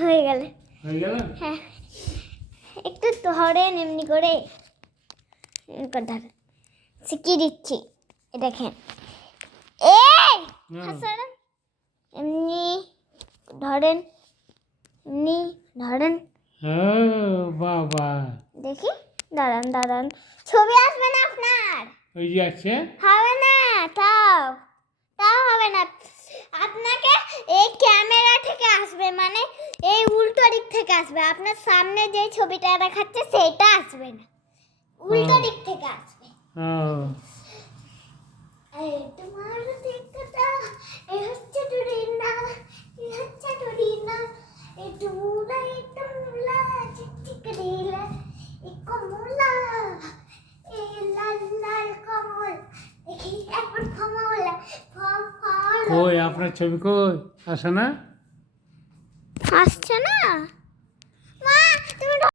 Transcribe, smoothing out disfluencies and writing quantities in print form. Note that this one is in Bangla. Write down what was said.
হয়ে গেল। হ্যাঁ, একটু ধরেন এমনি করে ধরেন, শিখিয়ে দিচ্ছি। এটা খেন, এমনি ধরেন, এমনি ধরেন। বাবা, দেখি, দাঁড়ান, ছবি আসবে না আপনার। ওই যে আছে, হবে না, তাও হবে না। আপনাকে এই ক্যামেরা থেকে আসবে, মানে এই উল্টো দিক থেকে আসবে। আপনার সামনে যে ছবিটা দেখাচ্ছে সেটা আসবে না, উল্টো দিক থেকে আসবে। এই তোমার দিকটা, এই হচ্ছে টুরিনা, এই হচ্ছে টুরিনা, এই টুমুলা, চিকচিকরিলা, এই কমলা, এই লাল লাল কমল, এই একবার কমলা, কই আপনার ছবি কই? আসে না? আসছে না।